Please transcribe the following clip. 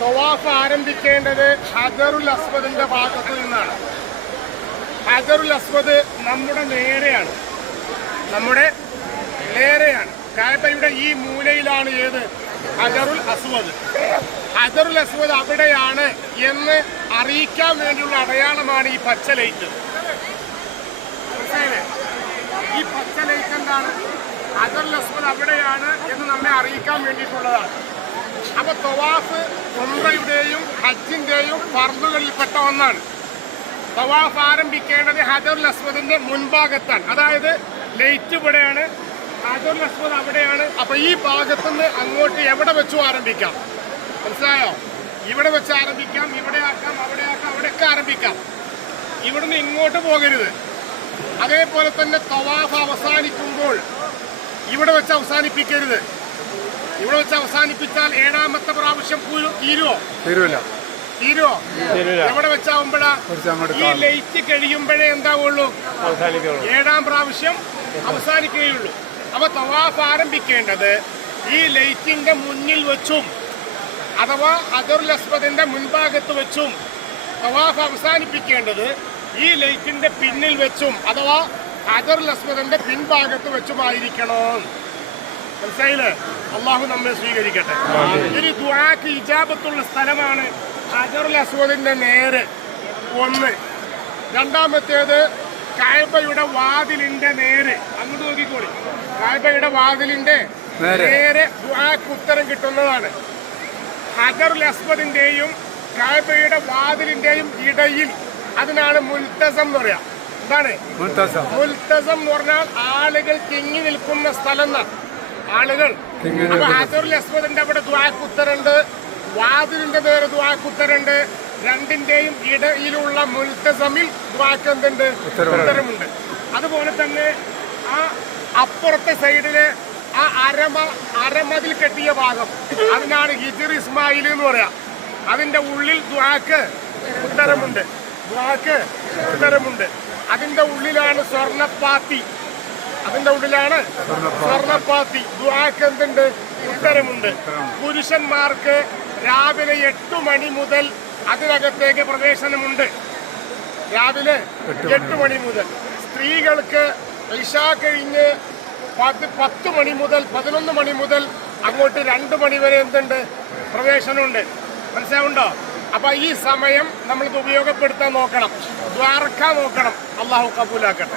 തവാഫ് ആരംഭിക്കേണ്ടത് ഹജറുൽ അസ്വദിന്റെ ഭാഗത്തു നിന്നാണ്. ഹജറുൽ അസ്വദ് നമ്മുടെ നേരെയാണ്, കഅബയുടെ ഈ മൂലയിലാണ് ഏത് ഹജറുൽ അസ്വദ്. ഹജറുൽ അസ്വദ് അവിടെയാണ് എന്ന് അറിയിക്കാൻ വേണ്ടിയുള്ള അടയാളമാണ് ഈ പച്ച ലൈറ്റ്. ഈ പച്ച ലൈറ്റ് എന്താണ്? ഹജറുൽ അസ്വദ് അവിടെയാണ് എന്ന് നമ്മെ അറിയിക്കാൻ വേണ്ടിയിട്ടുള്ളതാണ്. അപ്പൊ തവാഫ് ഉംറയുടെയും ഹജ്ജിന്റെയും ഫർളുകളിൽപ്പെട്ട ഒന്നാണ്. തവാഫ് ആരംഭിക്കേണ്ടത് ഹജറുൽ അസ്വദിന്റെ മുൻഭാഗത്താണ്. അതായത് ലൈറ്റ് ഇവിടെയാണ്, ഹജറുൽ അസ്വദ് അവിടെയാണ്. അപ്പൊ ഈ ഭാഗത്തുനിന്ന് അങ്ങോട്ട് എവിടെ വെച്ചും ആരംഭിക്കാം. മനസ്സിലായോ? ഇവിടെ വെച്ച് ആരംഭിക്കാം, ഇവിടെ ആക്കാം, അവിടെ ആക്കാം, അവിടെയൊക്കെ ആരംഭിക്കാം. ഇവിടുന്ന് ഇങ്ങോട്ട് പോകരുത്. അതേപോലെ തന്നെ തവാഫ് അവസാനിക്കുമ്പോൾ ഇവിടെ വെച്ച് അവസാനിപ്പിക്കരുത്. ഇവിടെ വെച്ച് അവസാനിപ്പിച്ചാൽ ഏഴാമത്തെ പ്രാവശ്യം തീരുവോ? എവിടെ വെച്ചാവുമ്പോഴാ ഈ ലൈറ്റ് കഴിയുമ്പോഴേ എന്താവുള്ളൂ, ഏഴാം പ്രാവശ്യം അവസാനിക്കുകയുള്ളൂ. അപ്പൊ തവാഫ് ആരംഭിക്കേണ്ടത് ഈ ലൈറ്റിന്റെ മുന്നിൽ വെച്ചും അഥവാ ഹജറുൽ അസ്വദിന്റെ മുൻഭാഗത്ത് വെച്ചും, തവാഫ് അവസാനിപ്പിക്കേണ്ടത് ഈ ലൈറ്റിന്റെ പിന്നിൽ വെച്ചും അഥവാ ഹജറുൽ അസ്വദിന്റെ പിൻഭാഗത്ത് വെച്ചുമായിരിക്കണം. മനസ്സിലായില്ലേ? അള്ളാഹു നമ്മെ സ്വീകരിക്കട്ടെ. ഇനി ദുആക്ക് ഇജാബത്തുള്ള സ്ഥലമാണ് ഹജറുൽ അസ്വദിന്റെ നേരെ ഒന്ന്. രണ്ടാമത്തേത് കഅബയുടെ വാതിലിന്റെ നേരെ. അങ്ങോട്ട് നോക്കിക്കോളി. കഅബയുടെ വാതിലിന്റെ നേരെ ദുആക്ക് ഉത്തരം കിട്ടുന്നതാണ്. ഹജറുൽ അസ്വദിന്റെയും കഅബയുടെ വാതിലിന്റെയും ഇടയിൽ, അതിനാണ് മുൽത്തസം എന്ന് പറയാം. എന്താണ് മുൽത്തസം എന്ന് പറഞ്ഞാൽ? ആളുകൾ തിങ്ങി നിൽക്കുന്ന സ്ഥലം. ആളുകൾ. അപ്പൊ ഹജറുൽ അസ്വദിന്റെ അവിടെ ദുആക്ക് ഉത്തരണ്ട്, വാതിലിന്റെ നേരെ ദുആക്ക് ഉത്തരണ്ട്. രണ്ടിന്റെയും ഇടയിലുള്ള മുൽത്തസമിൽ ദുആക്ക് എന്തുണ്ട്? ഉത്തരമുണ്ട്. അതുപോലെ തന്നെ ആ അപ്പുറത്തെ സൈഡില് ആ അരമതിൽ കെട്ടിയ ഭാഗം, അതിനാണ് ഹിജ്ർ ഇസ്മായിൽ എന്ന് പറയാം. അതിന്റെ ഉള്ളിൽ ദുആക്ക് ഉത്തരമുണ്ട്. അതിന്റെ ഉള്ളിലാണ് സ്വർണ്ണപ്പാത്തി. ദുആക്ക് എന്തുണ്ട്? ഉത്തരമുണ്ട്. പുരുഷന്മാർക്ക് രാവിലെ 8 മണി മുതൽ അതിനകത്തേക്ക് പ്രവേശനമുണ്ട്. രാവിലെ 8 മണി മുതൽ. സ്ത്രീകൾക്ക് ഇശാ കഴിഞ്ഞ് 10 മണി മുതൽ 11 മണി മുതൽ അങ്ങോട്ട് 2 മണി വരെ എന്തുണ്ട്? പ്രവേശനമുണ്ട്. മനസ്സിലാവുണ്ടോ? അപ്പൊ ഈ സമയം നമ്മൾക്ക് ഉപയോഗപ്പെടുത്താൻ നോക്കണം, ദ്വാരക്കാൻ നോക്കണം. അള്ളാഹു കബൂലാക്കട്ടെ.